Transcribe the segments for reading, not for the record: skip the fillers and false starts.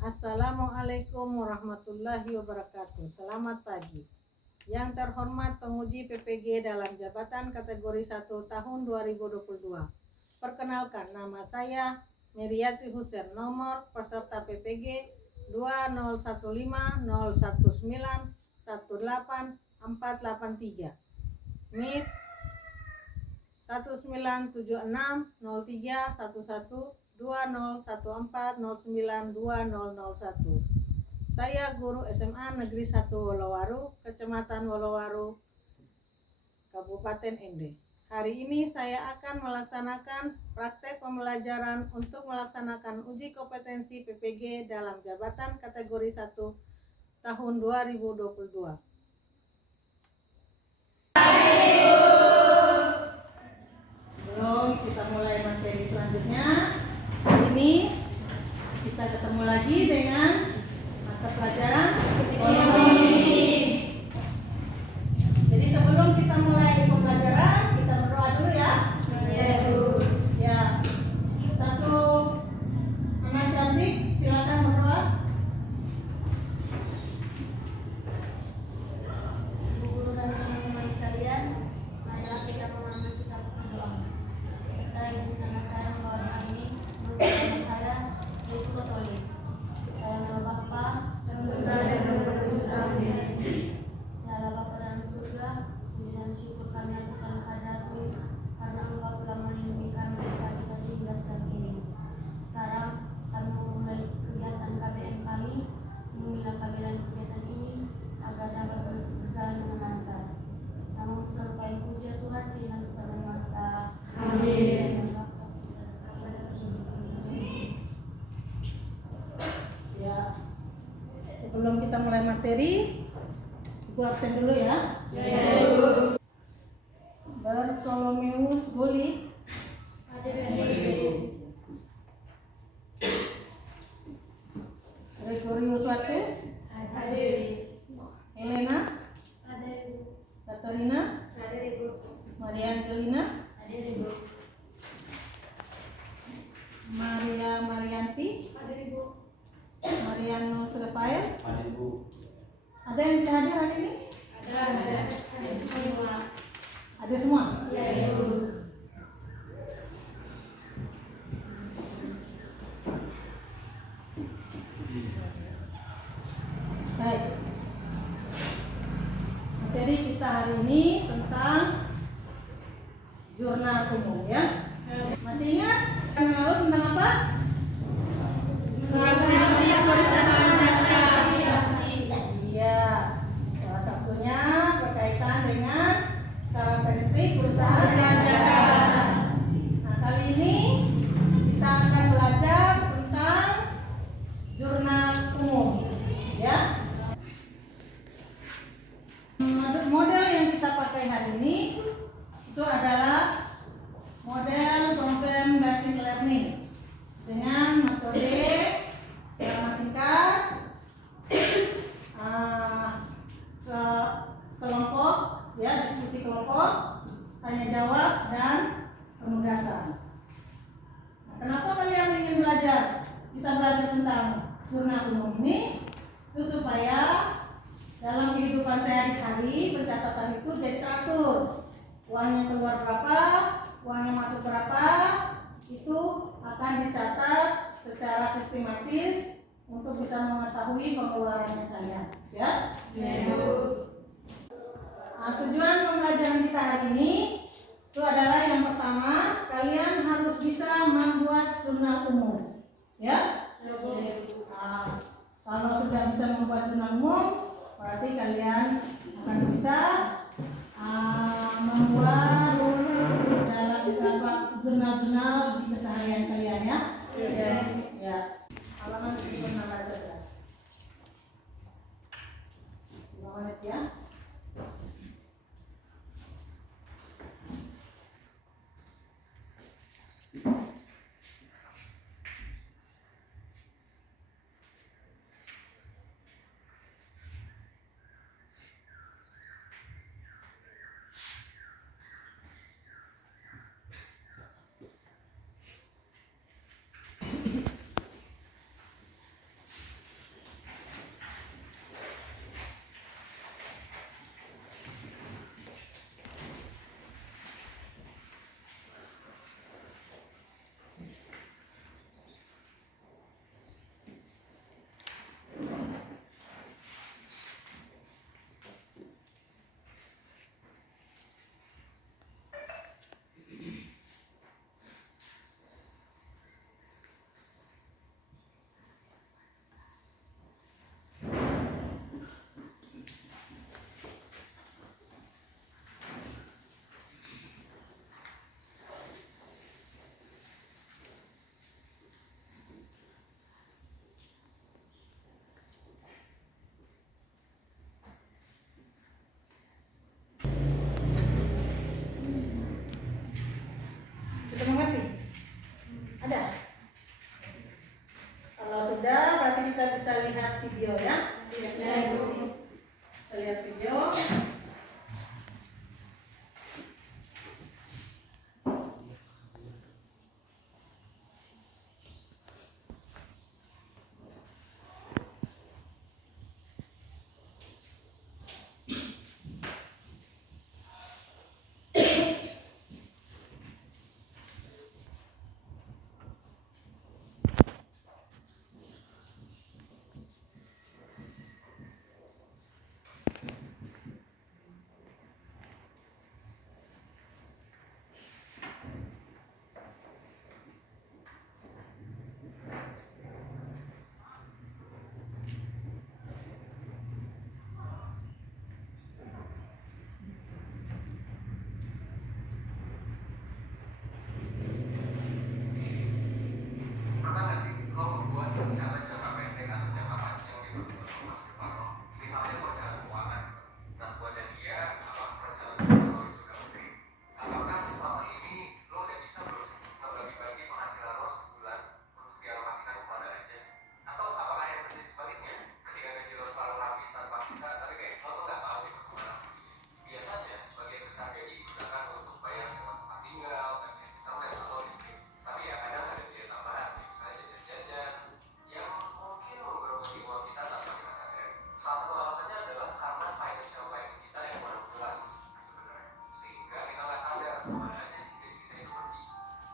Assalamualaikum warahmatullahi wabarakatuh. Selamat pagi. Yang terhormat penguji PPG dalam jabatan kategori 1 tahun 2022. Perkenalkan, nama saya Meriati Husen, nomor peserta PPG 20151919483. NIP 197603112014092001. Saya guru SMA Negeri 1 Wolowaru, Kecamatan Wolowaru, Kabupaten Ende. Hari ini saya akan melaksanakan praktek pembelajaran untuk melaksanakan uji kompetensi PPG dalam jabatan kategori 1 tahun 2022. Kita mulai materi selanjutnya. Hari ini kita ketemu lagi dengan mata pelajaran ekonomi. Jadi sebelum kita mulai pembelajaran, kita berdoa dulu ya. Ya. Satu anak cantik, silakan berdoa. Guru dan teman-teman sekalian, marilah kita mengambil sikap berdoa. Saya izinkan saya membawa ini menurut nama saya, yaitu Katolik. Dalam nama Bapa dan Putra dan Roh Kudus. Amin. Ya Allah Bapa dalam surga, puji dan syukur kami aturkan kehadirat-Mu karena Engkau telah melindungi kami dari pagi hingga siang ini. Sekarang kami memulai kegiatan KBM kami, memilah KBM kegiatan ini agar dapat berjalan dengan lancar. Namun serpai puji ya Tuhan dengan sepanjang masa. Amin. Ya. Sebelum kita mulai materi, Ibu absen dulu ya. Ya, Ibu. Bartolomeus Goli. Gregorius Wate. Helena. Katarina. Maria Angelina. Maria Marianti. Marianus Rafael. Ada yang bisa hadir hari ini? Ada semua? Ya, Ibu. Baik. Materi kita hari ini tentang jurnal umum ya. Masih ingat? Yang lalu tentang apa? Iya. Salah satunya berkaitan dengan karakteristik perusahaan. Nah, kali ini kita akan belajar tentang jurnal umum ya. Model yang kita pakai hari ini itu adalah model program basic learning dengan metode secara singkat, ke kelompok ya, diskusi kelompok, tanya jawab dan penugasan. Nah, kenapa kalian ingin belajar? Kita belajar tentang jurnal umum ini itu supaya dalam kehidupan sehari-hari pencatatan itu jadi teratur. Uangnya keluar berapa, uangnya masuk berapa, itu akan dicatat secara sistematis untuk bisa mengetahui pengeluarannya kalian ya. Nah, tujuan pembelajaran kita hari ini itu adalah yang pertama, kalian harus bisa membuat jurnal umum ya. Nah, kalau sudah bisa membuat jurnal umum, berarti kalian akan bisa membuat dalam jurnal-jurnal di keseharian kalian ya. Ya. Halaman 76 aja ya. 5 menit ya. Udah, berarti kita bisa lihat video ya. Ya, Ibu. Kita lihat video. Pernah nggak sih lo membuat rencana jangka pendek atau jangka panjang gitu untuk Mas Firmano? Misalnya perencanaan keuangan. Nah, buat dia, apa perencanaan keuangan lo juga penting? Apakah selama ini lo udah bisa belum sih membagi-bagi penghasilan lo sebulan untuk dialokasikan kemana aja? Atau apakah yang terjadi sebaliknya? Ketika gaji lo selalu habis tanpa sisa, tapi kayak lo tuh nggak tahu itu kemana perginya. Biasanya sebagian besar gaji digunakan untuk bayar sewa tempat tinggal, internet atau listrik. Tapi ya kadang ada biaya tambahan, misalnya jajan-jajan yang mungkin memberebut uang kita tanpa kita sadari. Salah satu alasannya adalah karena financial planning kita yang kurang jelas sebenarnya, sehingga kita nggak sadar kemana aja sih gaji kita itu pergi.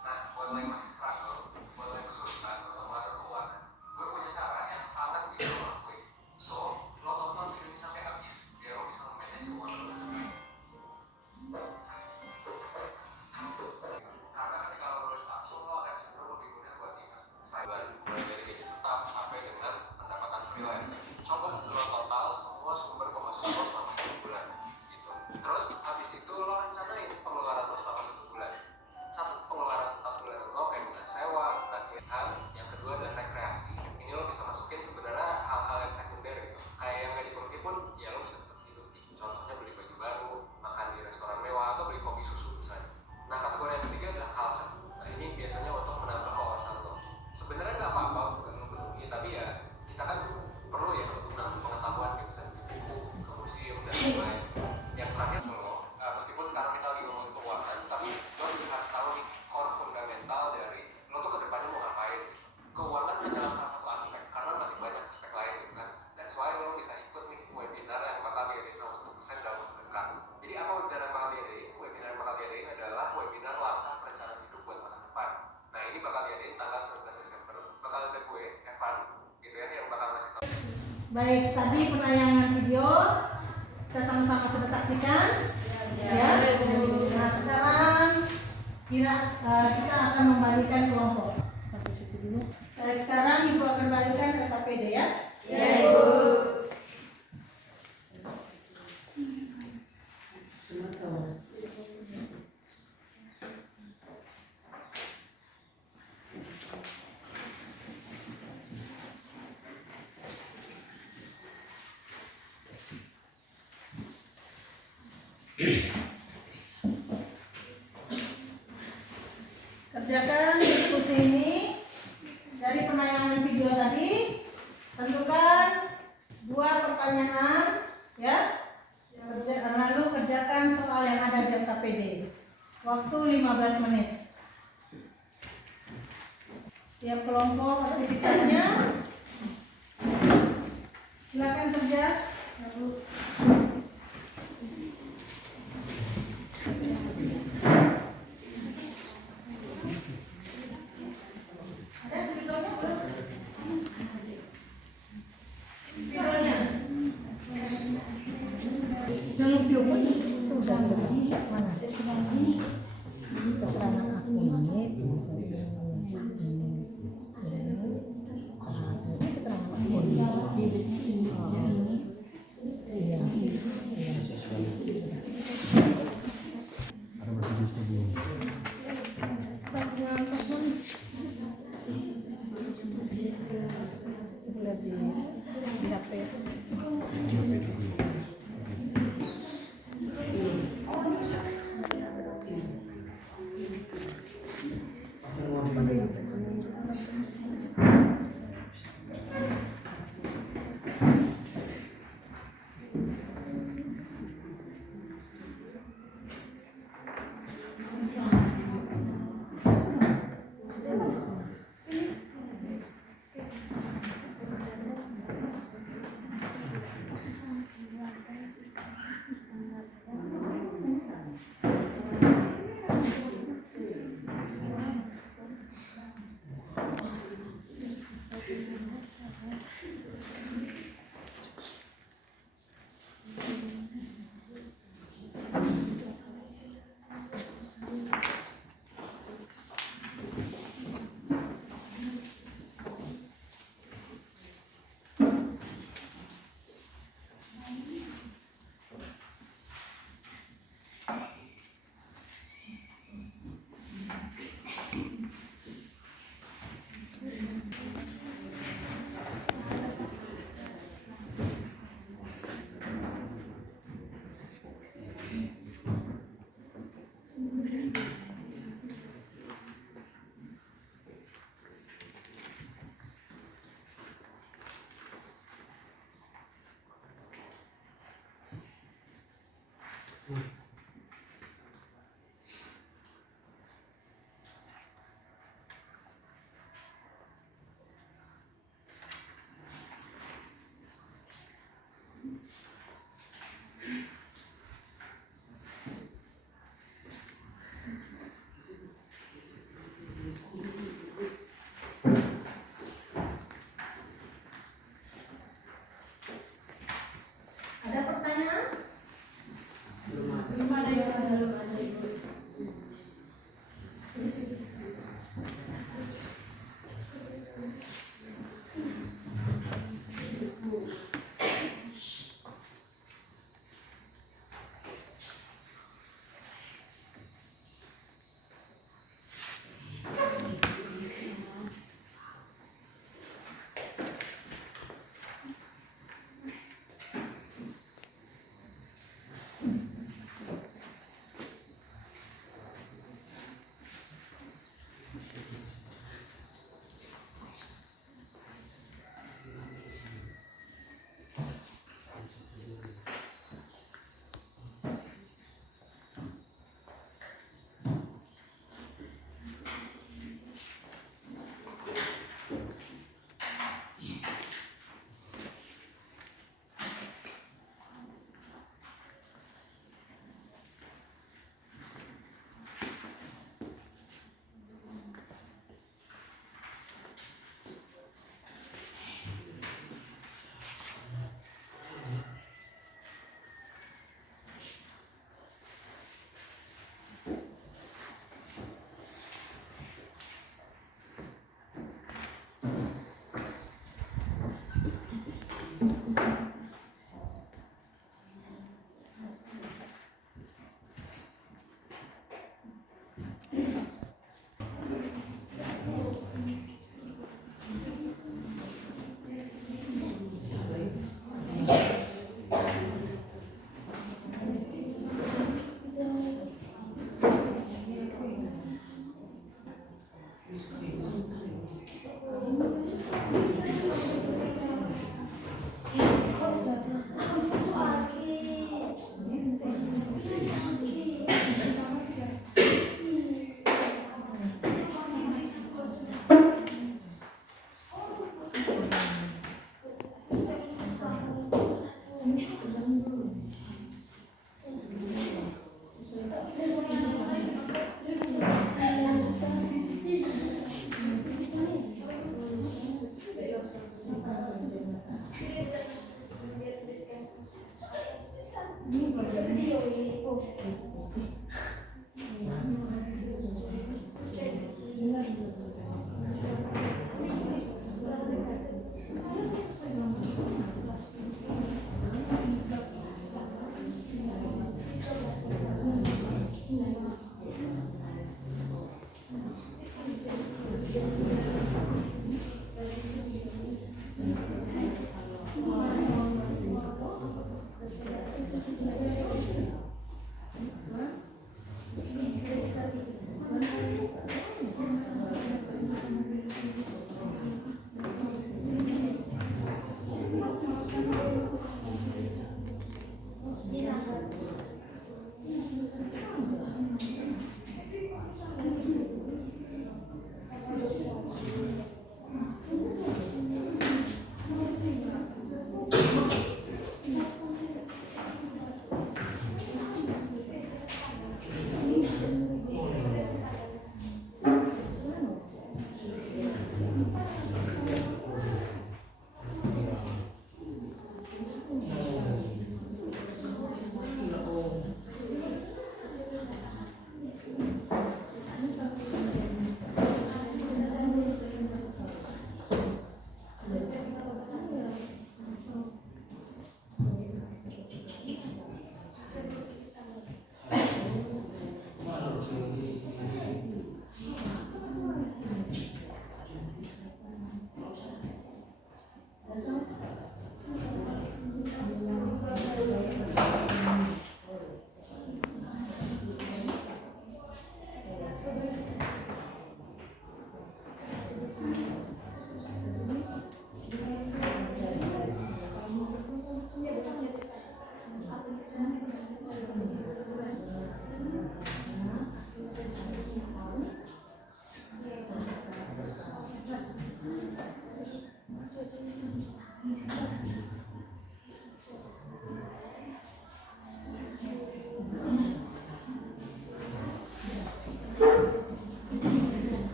Nah, buat lo yang masih struggle, buat lo yang kesulitan untuk mengatur keuangan, gue punya cara yang sangat bisa lo lakuin. So, lo tonton video ini sampai habis biar lo bisa manage keuangan lo dengan baik. Karena ketika lo nulis langsung, lo akan cenderung lebih mudah buat ingat. Mulai dari gaji tetap sampai dengan pendapatan freelance. Coba lo total semua sumber pemasukan lo selama 1 bulan. Gitu. Terus habis itu lo rencanain pengeluaran lo selama 1 bulan. Catat pengeluaran tetap bulan lo kayak misalnya sewa, tagihan. Yang kedua adalah rekreasi. Ini lo bisa masukin sebenarnya hal-hal yang sekunder gitu. Kayak yang gak dipenuhi pun ya lo bisa tetap hidupi. Contohnya beli baju baru, makan di restoran mewah, atau beli kopi susu misalnya. Nah, kategori yang ketiga adalah culture. Nah, ini biasanya untuk menambah wawasan lo. Sebenarnya nggak apa-apa nggak memenuhi, tapi ya kita kan perlu ya untuk menambah pengetahuan kayak misalnya di buku, ke museum dan lain-lain. Yang terakhir lo, meskipun sekarang kita lagi ngomongin keuangan, tapi lo juga harus tahu nih core fundamental dari lo tuh kedepannya mau ngapain. Keuangan hanyalah salah satu aspek, karena masih banyak aspek lain gitu kan. That's why lo bisa ikut nih webinar yang bakal diadain sama 1% dalam waktu dekat. Jadi apa webinar yang bakal diadain? Webinar yang bakal diadain adalah webinar langkah perencanaan hidup buat masa depan. Nah, ini bakal diadain tanggal 19 Desember. Bakal ada gue, Evan, gitu ya, yang bakal ngasih tau. Baik, tadi penayangan video kita sama-sama sudah saksikan. Ya. Nah, sekarang kita akan membagikan kelompok. Sampai situ dulu. Sekarang Ibu akan bagikan ke KPD ya. Ya, Ibu. Kerjakan diskusi ini dari penayangan video tadi. Tentukan 2 pertanyaan ya. Lalu kerjakan soal yang ada di KPD. Waktu 15 menit. Tiap kelompok aktivitasnya. Silakan kerja. Ada videonya belum? Videonya. Jangan video mana? Udah mana? Ini keterangan aku ini keterangan aku iya. Ada bertujuh sebelum. Ada pertanyaan? Belum ada.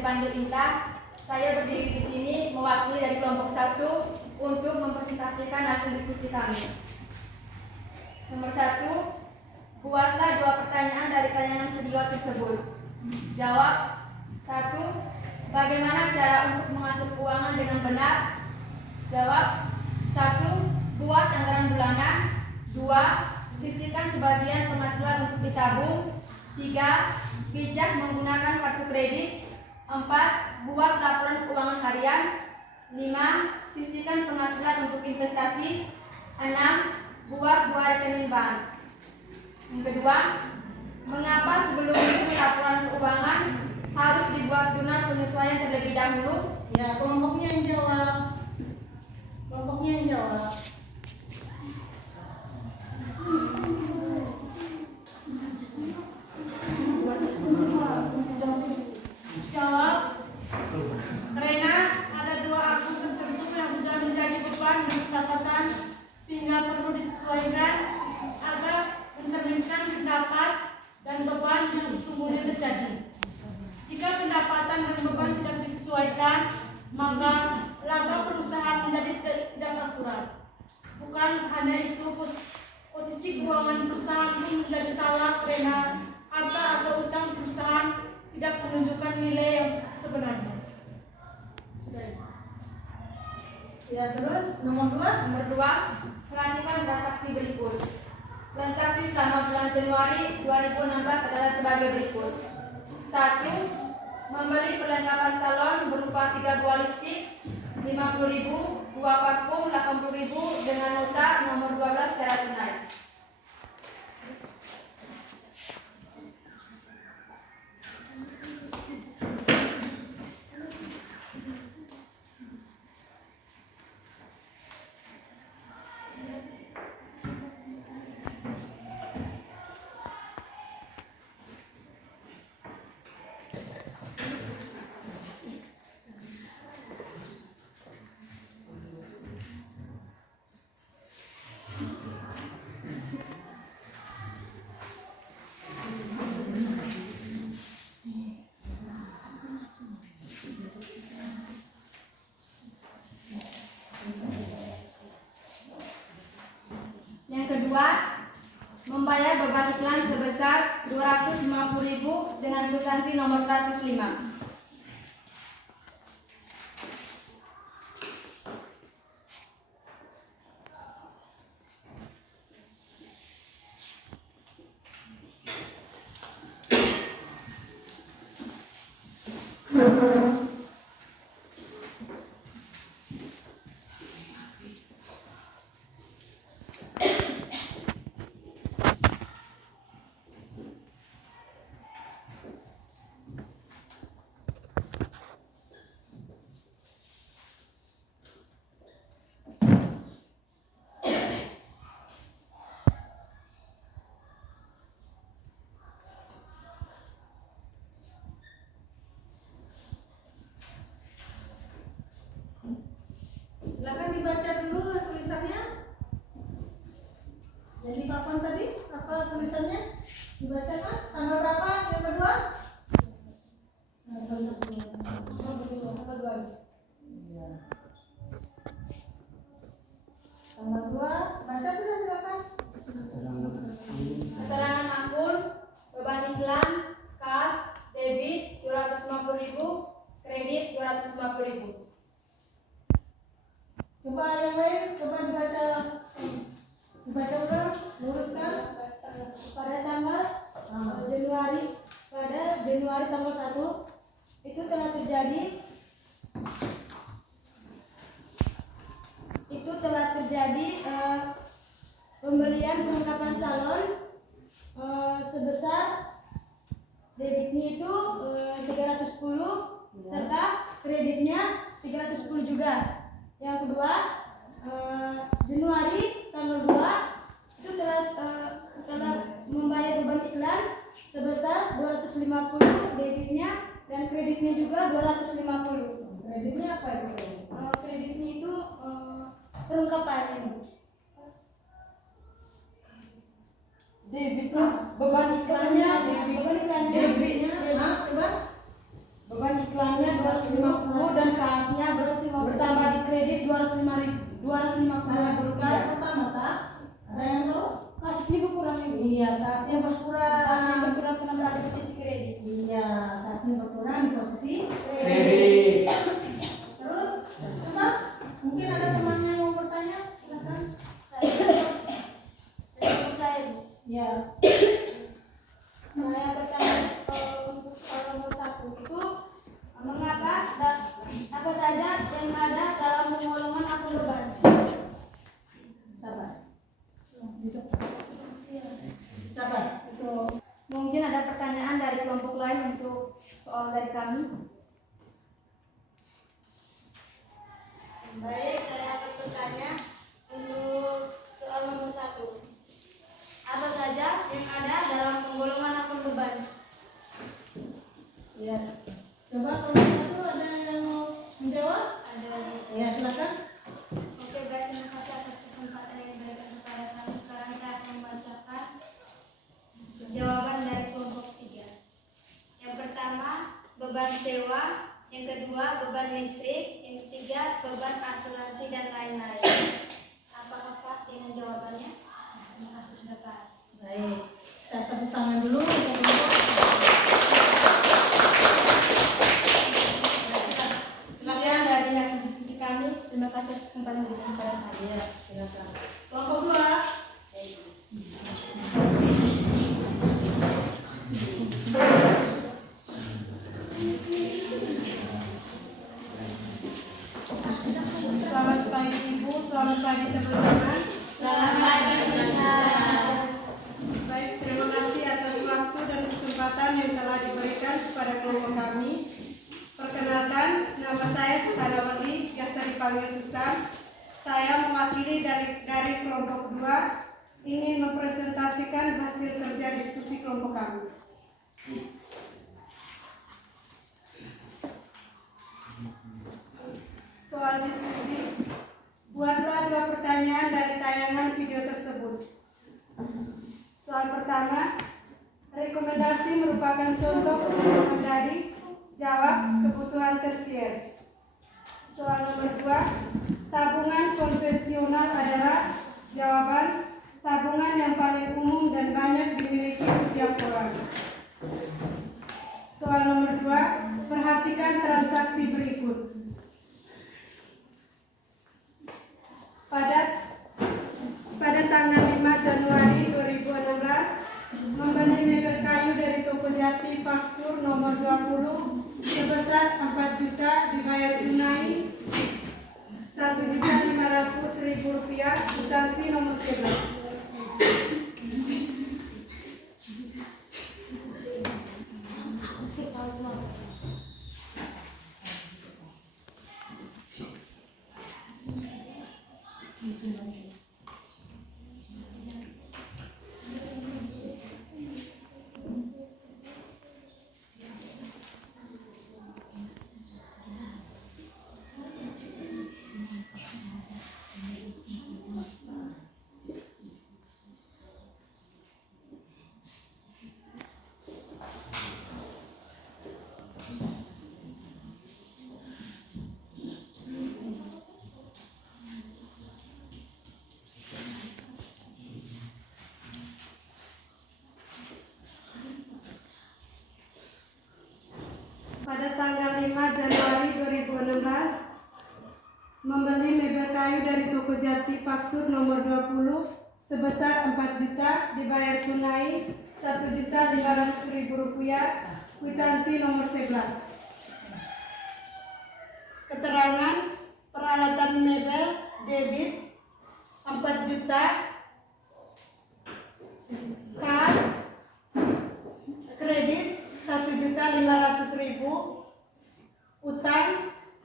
dipanggil Inta. Saya berdiri di sini mewakili dari kelompok 1 untuk mempresentasikan hasil diskusi kami. Nomor 1, buatlah 2 pertanyaan dari tayangan video tersebut. Jawab. 1. Bagaimana cara untuk mengatur keuangan dengan benar? Jawab. 1. Buat anggaran bulanan. 2. Sisihkan sebagian penghasilan untuk ditabung. 3. Bijak menggunakan kartu kredit. 4. Buat laporan keuangan harian. 5. Sisihkan penghasilan untuk investasi. 6. Buat 2 rekening bank. Yang kedua, mengapa sebelum itu laporan keuangan harus dibuat jurnal penyesuaian terlebih dahulu? Ya, kelompoknya yang jawab. Kelompoknya yang jawab. Jawab. Karena ada 2 akun tertentu yang sudah menjadi beban dan pendapatan sehingga perlu disesuaikan agar mencerminkan pendapat dan beban yang sesungguhnya terjadi. Jika pendapatan dan beban tidak disesuaikan, maka laba perusahaan menjadi tidak akurat. Bukan hanya itu, posisi keuangan perusahaan pun menjadi salah karena harta atau utang perusahaan tidak menunjukkan nilai yang sebenarnya. Sudah itu. Ya, terus nomor 2. Nomor 2, perhatikan transaksi berikut. Transaksi selama bulan Januari 2016 adalah sebagai berikut. 1. Membeli perlengkapan salon berupa 3 buah lipstik 50.000, 2 parfum 80.000 dengan nota nomor 12 secara tunai. Yang kedua, membayar beban iklan sebesar 250.000 dengan kwitansi nomor 105. Silakan dibaca dulu tulisannya. Yang di papan tadi apa tulisannya? Dibacakan tanggal berapa yang kedua? Tanggal 2. Iya. Tanggal 2. Baca sudah, silakan. Keterangan akun, beban iklan, kas, debit 250.000, kredit 250.000. Coba yang lain, coba dibaca ulang, luruskan. Pada tanggal Januari tanggal 1 itu telah terjadi pembelian perlengkapan salon sebesar debitnya itu 310 serta kreditnya 310 juga. Yang kedua, Januari tanggal 2 itu telah membayar beban iklan sebesar 250 debitnya dan kreditnya juga 250. Kreditnya apa itu? Kreditnya itu perlengkapan ini. Debitnya, beban iklannya, Beban iklannya, debitnya, coba. Beban iklannya 250 dan kasnya bertambah di kredit 250 Kas pertama Kak, ada yang tahu? Kas ini berkurang Ibu. Iya, kasnya Kasnya berkurang. berkurang karena berada di posisi kredit. Iya, kasnya berkurang di posisi. Kredit. Terus, coba mungkin ada temannya yang mau bertanya, silakan. Saya Bu. Ya, Saya bertanya untuk soal nomor 1 itu mengapa dan apa saja yang ada dalam pengolongan akun beban? sabar. Sabar. Itu Mungkin ada pertanyaan dari kelompok lain untuk soal dari kami. Baik, saya akan bertanya untuk soal nomor 1. Apa saja yang ada dalam penggolongan akun beban? ya. Coba kalau satu ada yang mau menjawab? Ada. Ya, silakan. Oke, baik, terima kasih atas kesempatan yang diberikan kepada kami. Sekarang saya akan membacakan jawaban dari kelompok 3. Yang pertama, beban sewa. Yang kedua, beban listrik. Yang ketiga, beban asuransi dan lain-lain. Apakah pas dengan jawabannya? Terima kasih sudah pas. Baik, saya tepuk tangan dulu untuk kelompok. Sekian dari hasil diskusi kami. Terima kasih atas kesempatan yang diberikan kepada saya. Ya, silakan. Kelompok 2. Selamat pagi Ibu, selamat pagi teman-teman. Selamat pagi, Baik, terima kasih atas waktu dan kesempatan yang telah diberikan kepada kelompok kami. Perkenalkan, nama saya Susanawati, biasa dipanggil Susan. Saya mewakili dari kelompok 2 ingin mempresentasikan hasil kerja diskusi kelompok kami. Soal diskusi, buatlah 2 pertanyaan dari tayangan video tersebut. Soal pertama, rekomendasi merupakan contoh kebutuhan dari jawab kebutuhan tersier. Soal nomor 2, tabungan konvensional adalah jawaban tabungan yang paling umum dan banyak dimiliki setiap orang. Soal nomor 2, perhatikan transaksi berikut. Pada tanggal 5 Januari 2016, membeli mebel kayu dari toko Jati faktur nomor 20 sebesar 4 juta dibayar tunai Rp1.500.000 kwitansi nomor 11. Pada tanggal 5 Januari 2016, membeli mebel kayu dari toko Jati faktur nomor 20 sebesar 4 juta dibayar tunai Rp1.500.000 kwitansi nomor 11. Keterangan peralatan mebel debit 4 juta, kas kredit Rp1.500.000, utang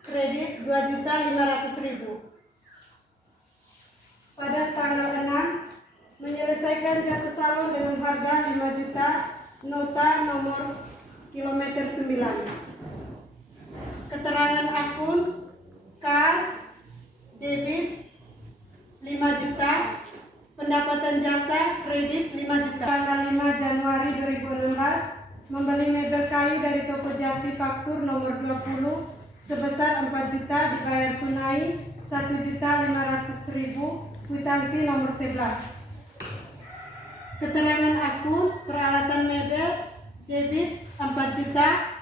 kredit Rp2.500.000. Pada tanggal 6, menyelesaikan jasa salon dengan harga 5 juta, nota nomor kilometer 9. Keterangan akun kas debit 5 juta, pendapatan jasa kredit 5 juta. Tanggal 5 Januari 2016, membeli mebel kayu dari toko Jati faktur nomor 20 sebesar 4 juta dibayar tunai, 1.500.000 kwitansi nomor 11. Keterangan akun peralatan mebel debit 4 juta,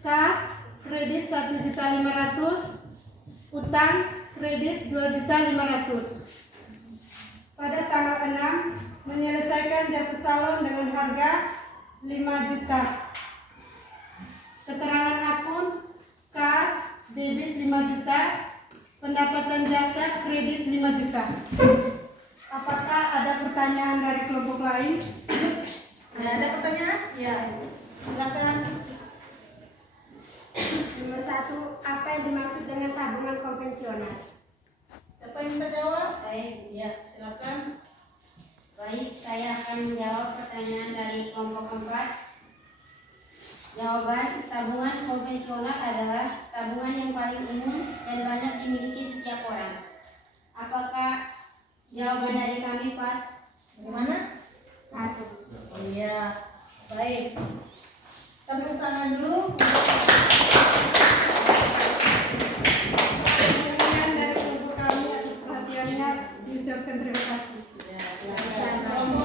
kas kredit 1.500.000, utang kredit 2.500.000. Pada tanggal 6 menyelesaikan jasa salon dengan harga 5 juta. Keterangan akun kas debit 5 juta, pendapatan jasa kredit 5 juta. Apakah ada pertanyaan dari kelompok lain? Ada pertanyaan? Ya, silakan. Nomor 1, apa yang dimaksud dengan tabungan konvensional? Siapa yang bisa jawab? Saya. Ya, silakan. Baik, saya akan menjawab pertanyaan dari kelompok 4. Jawaban, tabungan konvensional adalah tabungan yang paling umum dan banyak dimiliki setiap orang. Apakah jawaban dari kami pas? Bagaimana? Pas. Oh iya, baik. Tepuk tangan dulu. Pertanyaan dari kelompok kami atas perhatiannya diucapkan terima kasih. Ya, silakan.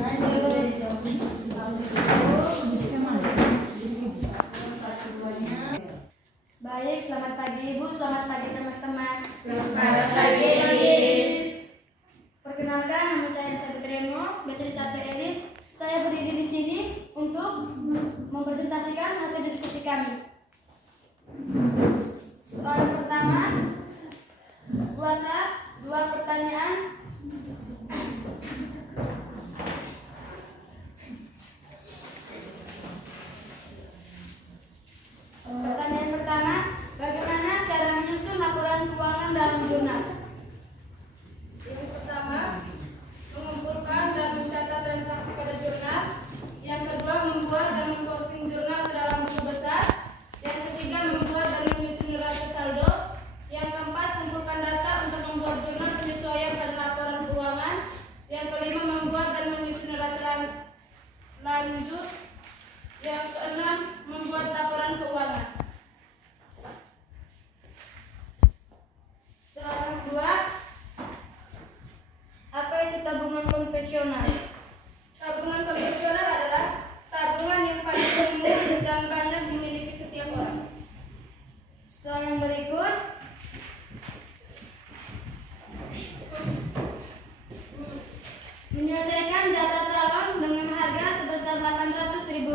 Lanjut. Baik, selamat pagi Ibu, selamat pagi teman-teman. Selamat pagi, Elis. Perkenalkan, nama saya Nisa Putreno, biasa disapa Elis. Saya berdiri di sini untuk mempresentasikan hasil diskusi kami. Soalan pertama, buatlah 2 pertanyaan. Pertanyaan pertama, bagaimana cara menyusun laporan keuangan dalam jurnal? Yang pertama, mengumpulkan dan mencatat transaksi pada jurnal. Yang kedua, membuat dan memposting jurnal ke dalam buku besar. Yang ketiga, membuat dan menyusun neraca saldo. Yang keempat, kumpulkan data untuk membuat jurnal penyesuaian pada laporan keuangan. Yang kelima, membuat dan menyusun neraca lanjut. Yang keenam, membuat laporan keuangan. Soalan kedua, apa itu tabungan konvensional? Tabungan konvensional adalah tabungan yang paling umum dan banyak dimiliki setiap orang. Soalan berikut, menyelesaikan jasa salon dengan harga sebesar Rp800.000.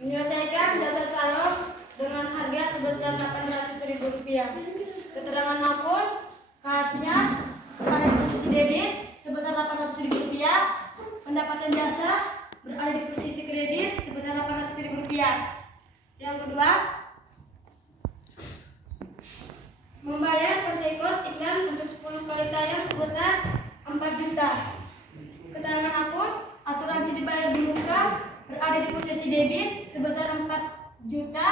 Menyelesaikan jasa salon dengan harga sebesar Rp800.000. Keterangan akun khasnya berada di posisi debit sebesar Rp800.000. Pendapatan jasa berada di posisi kredit sebesar Rp800.000. Yang kedua, membayar persekot iklan untuk 10 kali tayang sebesar 4 juta. Keterangan akun asuransi dibayar di muka berada di posisi debit sebesar 4 juta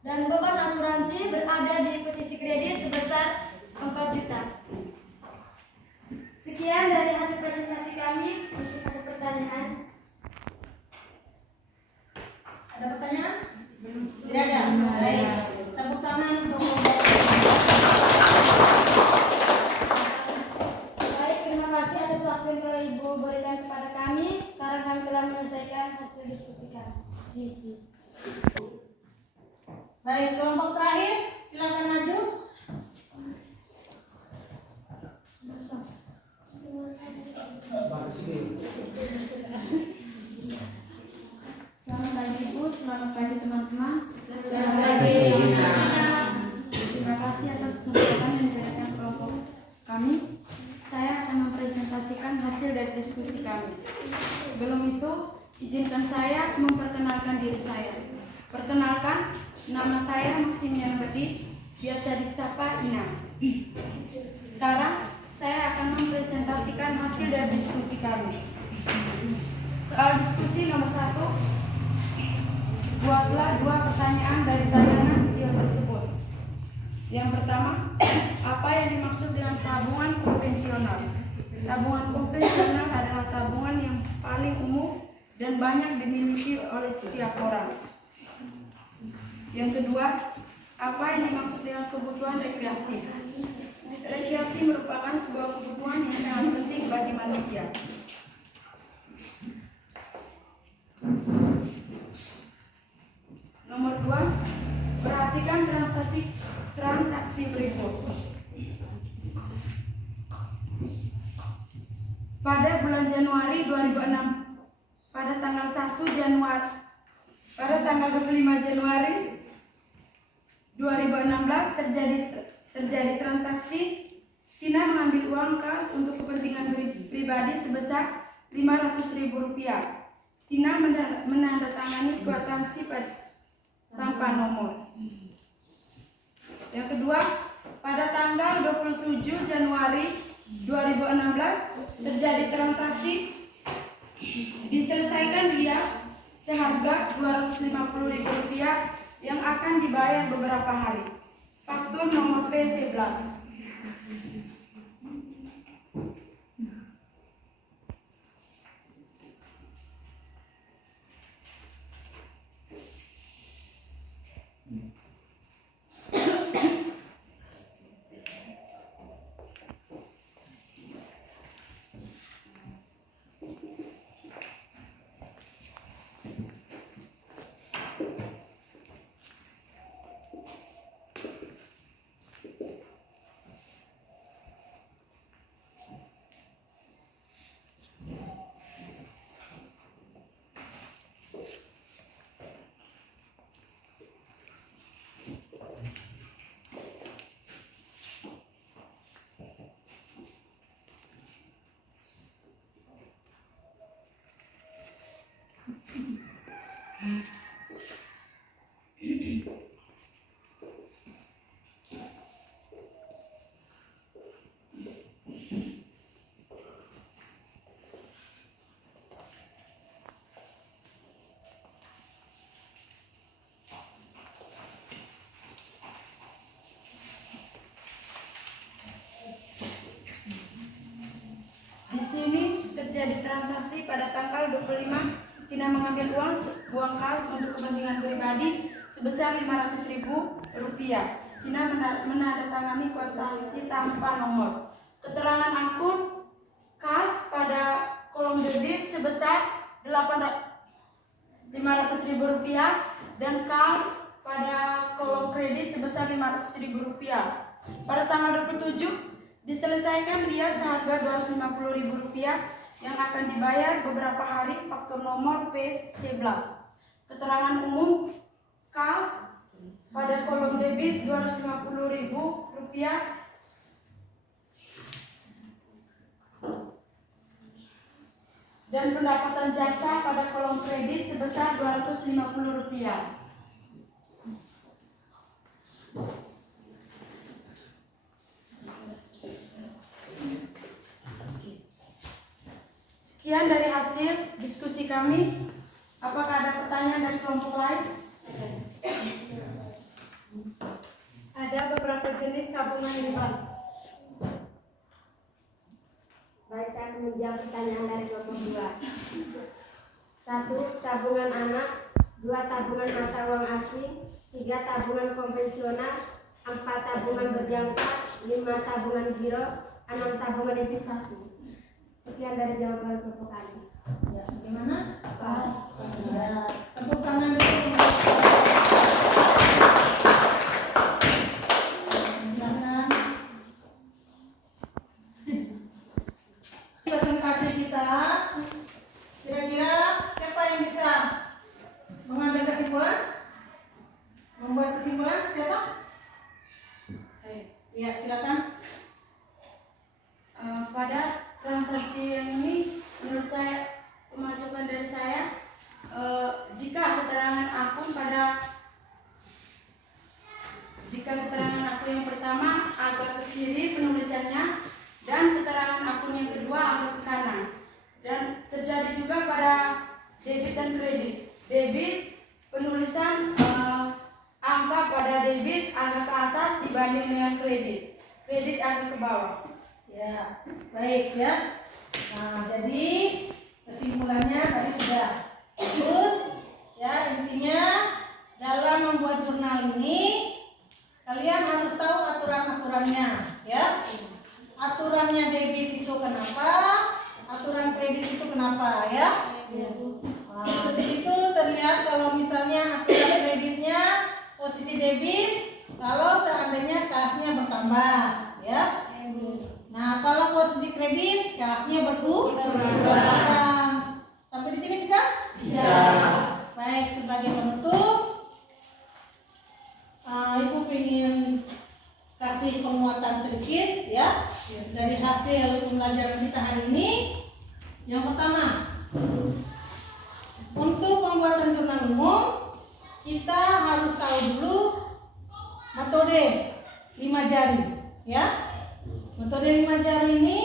dan beban asuransi berada di posisi kredit sebesar 4 juta. Sekian dari hasil presentasi kami. Mungkin ada pertanyaan? Ada pertanyaan? Tidak ada. Baik. Tepuk tangan untuk divisi. Dari kelompok terakhir, silakan maju. Selamat pagi Ibu, selamat pagi teman-teman. Selamat pagi. Terima kasih atas kesempatan yang diberikan kelompok kami. Saya akan mempresentasikan hasil dari diskusi kami. Sebelum itu, izinkan saya memperkenalkan diri saya. Perkenalkan, nama saya Maximian Bedi, biasa disapa Ina. Sekarang, saya akan mempresentasikan hasil dari diskusi kami. Soal diskusi nomor 1, buatlah 2 pertanyaan dari tayangan video tersebut. Yang pertama, apa yang dimaksud dengan tabungan konvensional? Tabungan konvensional adalah tabungan yang paling umum dan banyak dimiliki oleh setiap orang. Yang kedua, apa yang dimaksud dengan kebutuhan rekreasi? Rekreasi merupakan sebuah kebutuhan yang sangat penting bagi manusia. Nomor 2, perhatikan transaksi berikut. Pada bulan Januari 2006, pada tanggal 25 Januari 2016 terjadi transaksi. Tina mengambil uang kas untuk kepentingan pribadi sebesar Rp500.000. Tina menandatangani kwitansi tanpa nomor. Yang kedua, pada tanggal 27 Januari 2016 terjadi transaksi, diselesaikan rias seharga Rp250.000 yang akan dibayar beberapa hari. Faktur nomor P11. Di sini terjadi transaksi pada tanggal 25. Tina mengambil uang kas untuk kepentingan pribadi sebesar Rp500.000. Tina menandatangani kwitansi tanpa nomor. Keterangan akun kas pada kolom debit sebesar Rp500.000 dan kas pada kolom kredit sebesar Rp500.000. Pada tanggal 27 diselesaikan rias seharga Rp250.000 yang akan dibayar beberapa hari. Faktur nomor P11. Keterangan umum kas pada kolom debit Rp250.000 dan pendapatan jasa pada kolom kredit sebesar Rp250. Sekian dari hasil diskusi kami. Apakah ada pertanyaan dari kelompok lain? Ada beberapa jenis tabungan di bank. Baik, saya akan menjawab pertanyaan dari kelompok 2. 1. Tabungan anak. 2. Tabungan mata uang asing. 3. Tabungan konvensional. 4. Tabungan berjangka. 5. Tabungan giro. 6. Tabungan investasi. Sekian dari jawaban kelompok kami. Ya, bagaimana? Pas. Ya, tepuk tangan dulu. Silakan. Presentasi kita, kira-kira siapa yang bisa mengambil kesimpulan? Membuat kesimpulan siapa? Saya. Ya, silakan. Pada transaksi yang ini, menurut saya pemasukan dari saya, jika keterangan akun yang pertama agak ke kiri penulisannya dan keterangan akun yang kedua agak ke kanan, dan terjadi juga pada debit dan kredit. Debit penulisan angka pada debit agak ke atas dibanding dengan kredit. Kredit agak ke bawah. Ya, baik ya. Nah, jadi kesimpulannya tadi sudah. Terus ya, intinya dalam membuat jurnal ini kalian harus tahu aturan-aturannya ya. Aturannya debit itu kenapa? Aturan kredit itu kenapa ya? Nah, di situ terlihat kalau misalnya aturan kreditnya posisi debit kalau seandainya kasnya bertambah ya. Nah, kalau posisi kredit, kelasnya berkurang. Sampai di sini bisa? Bisa. Baik, sebagai penutup, Ibu ingin kasih penguatan sedikit ya dari hasil pembelajaran kita hari ini. Yang pertama, untuk pembuatan jurnal umum, kita harus tahu dulu metode 5 jari ya. Metode 5 jari ini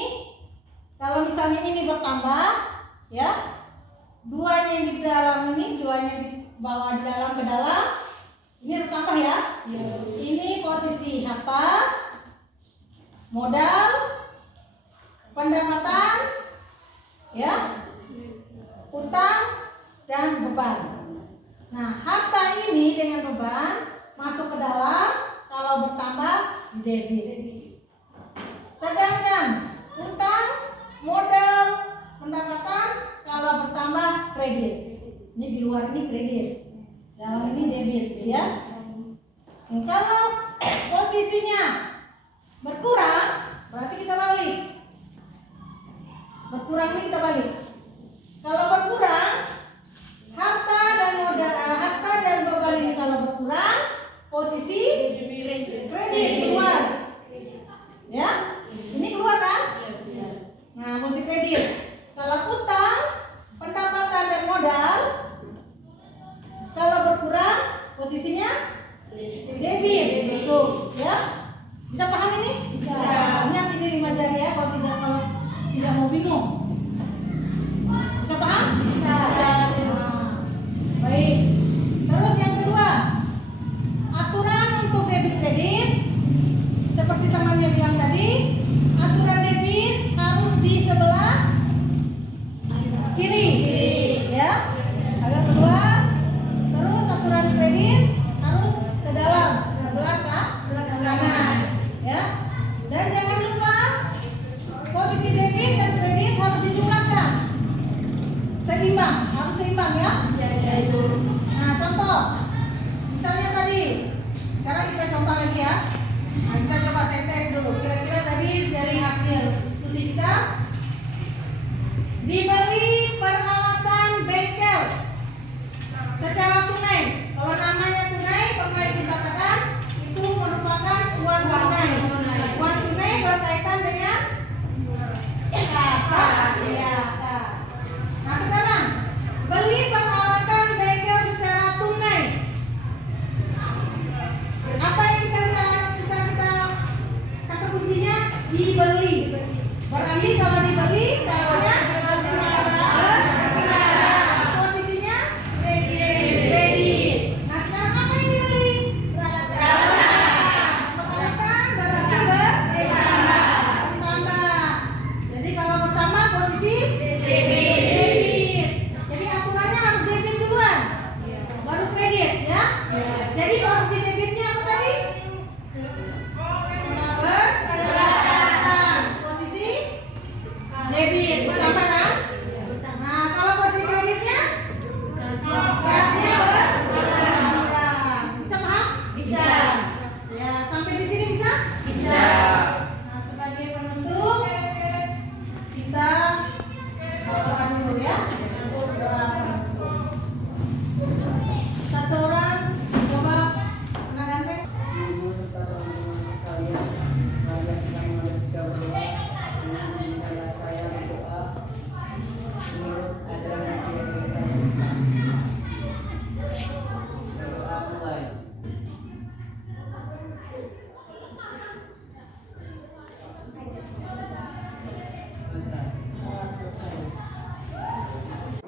kalau misalnya ini bertambah ya, duanya di dalam ini, duanya di bawah di dalam ke dalam, ini bertambah ya. Ini posisi harta, modal, pendapatan ya, utang dan beban. Nah, harta ini dengan beban masuk ke dalam, kalau bertambah di debit. Sedangkan utang, modal, pendapatan kalau bertambah kredit. Ini di luar ini kredit, dalam ini debit ya. Dan kalau posisinya berkurang, berarti kita balik. Berkurang ini kita balik. Kalau berkurang, harta dan modal, harta dan beban ini kalau berkurang, posisi kredit keluar. Ya. Ini keluar kan? Nah, posisi kredit. Kalau utang, pendapatan dan modal kalau berkurang, posisinya debit. Masuk, ya. Bisa paham ini? Bisa. Ingat ini 5 jari ya, kalau tidak mau bingung. Bisa paham? Bisa. Nah, baik. Terus yang kedua, aturan untuk debit kredit seperti temannya bilang tadi, aturan debit harus di sebelah kiri ya, agak keluar. Terus aturan kredit harus ke dalam, ke belakang, ke kanan ya. Dan jangan lupa posisi debit dan kredit harus dijumlahkan seimbang, harus seimbang ya. Nah, contoh misalnya tadi, sekarang kita contoh lagi ya. Nah, kita coba tes dulu. Kira-kira tadi dari hasil diskusi kita, dibeli